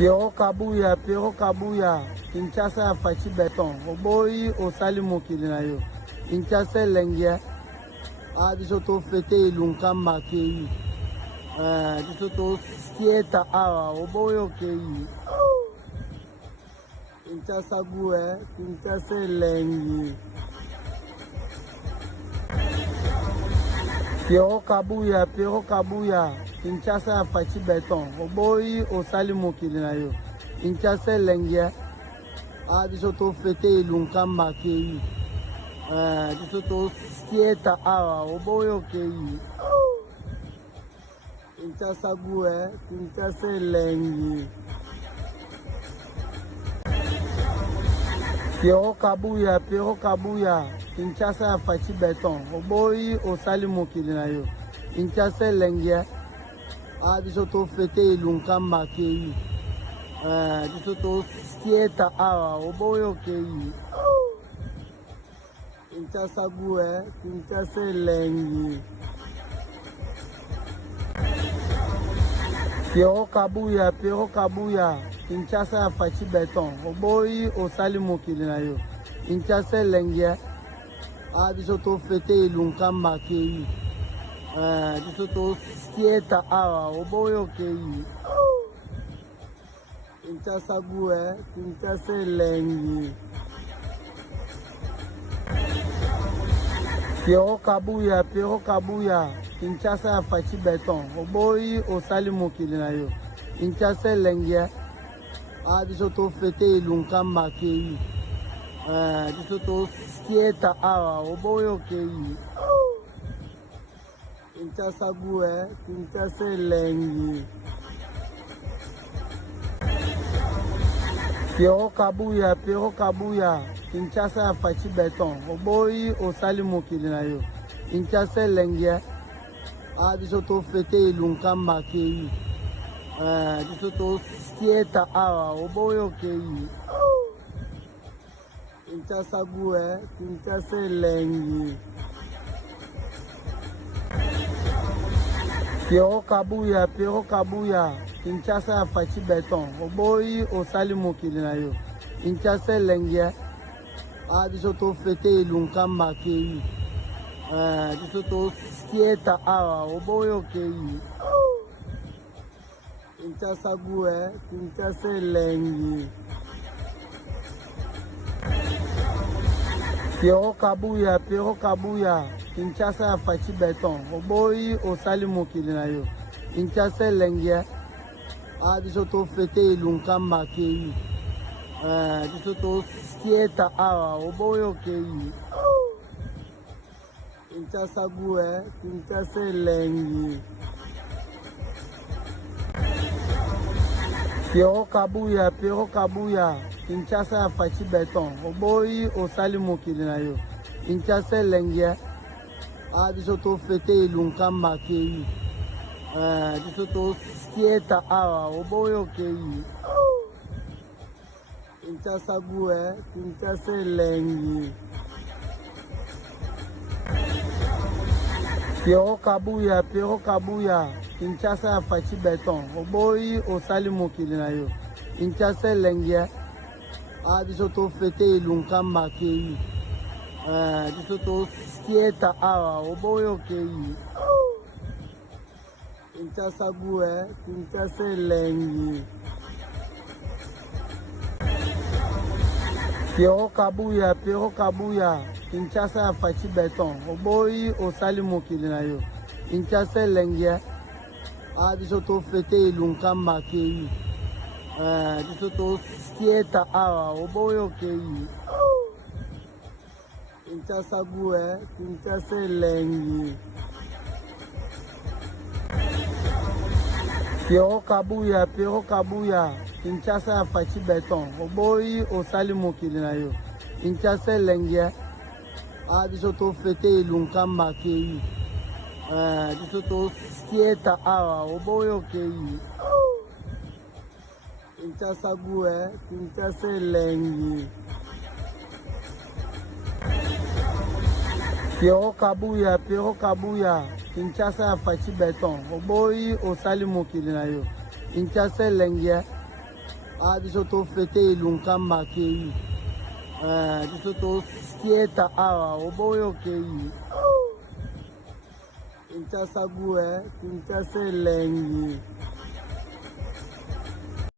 Pierrot Kabuya, Kinshasa Fachi Beton, Oboyi Osali Mokili na yo. Kinshasa Lengia, Bisoto Fete Lunkamba Kei, Bisoto Kieta Awa, Oboyi Okei, Kinshasa Bue, Kinshasa Lengi. Pierrot Kabuya, Kinshasa Fachi Beton, Oboyi Osali Mokili na yo. Kinshasa Lengia, Bisoto Fete Lunkamba Kei, Bisoto Kieta Awa, Oboyi Okei, Kinshasa Bue, Kinshasa Lengi. Pierrot Kabuya, Kinshasa Fachi Beton, Oboyi Osali Mokili na yo. Kinshasa Lengia, Bisoto Fete Lunkamba Kei, Bisoto Kieta Awa, Oboyi Okei, Kinshasa Bue, Kinshasa Lengi. Pierrot Kabuya, Kinshasa Fachi Beton, Oboyi Osali Mokili na yo. Kinshasa Lengia, Bisoto Fete Lunkamba Kei, Bisoto Kieta Awa, Oboyi Okei, Kinshasa Bue, Kinshasa Lengi. Pierrot Kabuya, Kinshasa Fachi Beton, Oboyi Osali Mokili na yo. Kinshasa Lengia, Bisoto Fete Lunkamba Kei, Bisoto Kieta Awa, Oboyi Okei, Kinshasa Bue, Kinshasa Lengi. Pierrot Kabuya, Kinshasa Fachi Beton, Oboyi Osali Mokili na yo. Kinshasa Lengia, Bisoto Fete Lunkamba Kei, Bisoto Kieta Awa, Oboyi Okei, Kinshasa Bue, Kinshasa Lengi. Pierrot Kabuya, Kinshasa Fachi Beton, Oboyi Osali Mokili na yo. Kinshasa Lengia, Bisoto Fete Lunkamba Kei, Bisoto Kieta Awa, Oboyi Okei, Kinshasa Bue, Kinshasa Lengi. Pierrot Kabuya, Kinshasa Fachi Beton, Oboyi Osali Mokili na yo. Kinshasa Lengia, Bisoto Fete Lunkamba Kei, Bisoto Kieta Awa, Oboyi Okei, Kinshasa Bue, Kinshasa Lengi. Pierrot Kabuya, Kinshasa Fachi Beton, Oboyi Osali Mokili na yo. Kinshasa Lengia, Bisoto Fete Lunkamba Kei, Bisoto Kieta Awa, Oboyi Okei, Kinshasa Bue, Kinshasa Lengi. Pierrot Kabuya, Kinshasa Fachi Beton, Oboyi Osali Mokili na yo. Kinshasa Lengia, Bisoto Fete Lunkamba Kei, Bisoto Kieta Awa, Oboyi Okei, Kinshasa Bue, Kinshasa Lengi. Pierrot Kabuya, Kinshasa Fachi Beton, Oboyi Osali Mokili na yo. Kinshasa Lengia, Bisoto Fete Lunkamba Kei, Bisoto Kieta Awa, Oboyi Okei, Kinshasa Bue, Kinshasa Lengi. Pierrot Kabuya, Kinshasa Fachi Beton, Oboyi Osali Mokili na yo. Kinshasa Lengia, Bisoto Fete Lunkamba Kei, Bisoto Kieta Awa, Oboyi Okei, Kinshasa Bue, Kinshasa Lengi. Pierrot Kabuya, Kinshasa Fachi Beton, Oboyi Osali Mokili na yo. Kinshasa Lengia, Bisoto Fete Lunkamba Kei, Bisoto Fete Lunkamba Kei, Bisoto Kieta Awa, Oboyi Okei, Kinshasa Bue, Kinshasa Lengi. Pierrot Kabuya, Kinshasa Fachi Beton, Oboyi Osali Mokili na yo. Kinshasa Lengia, Ah, biso to fêter Lunkamba kei. Biso to skieta awa oboyo kei. Kinshasa gue, Kinshasa lengi.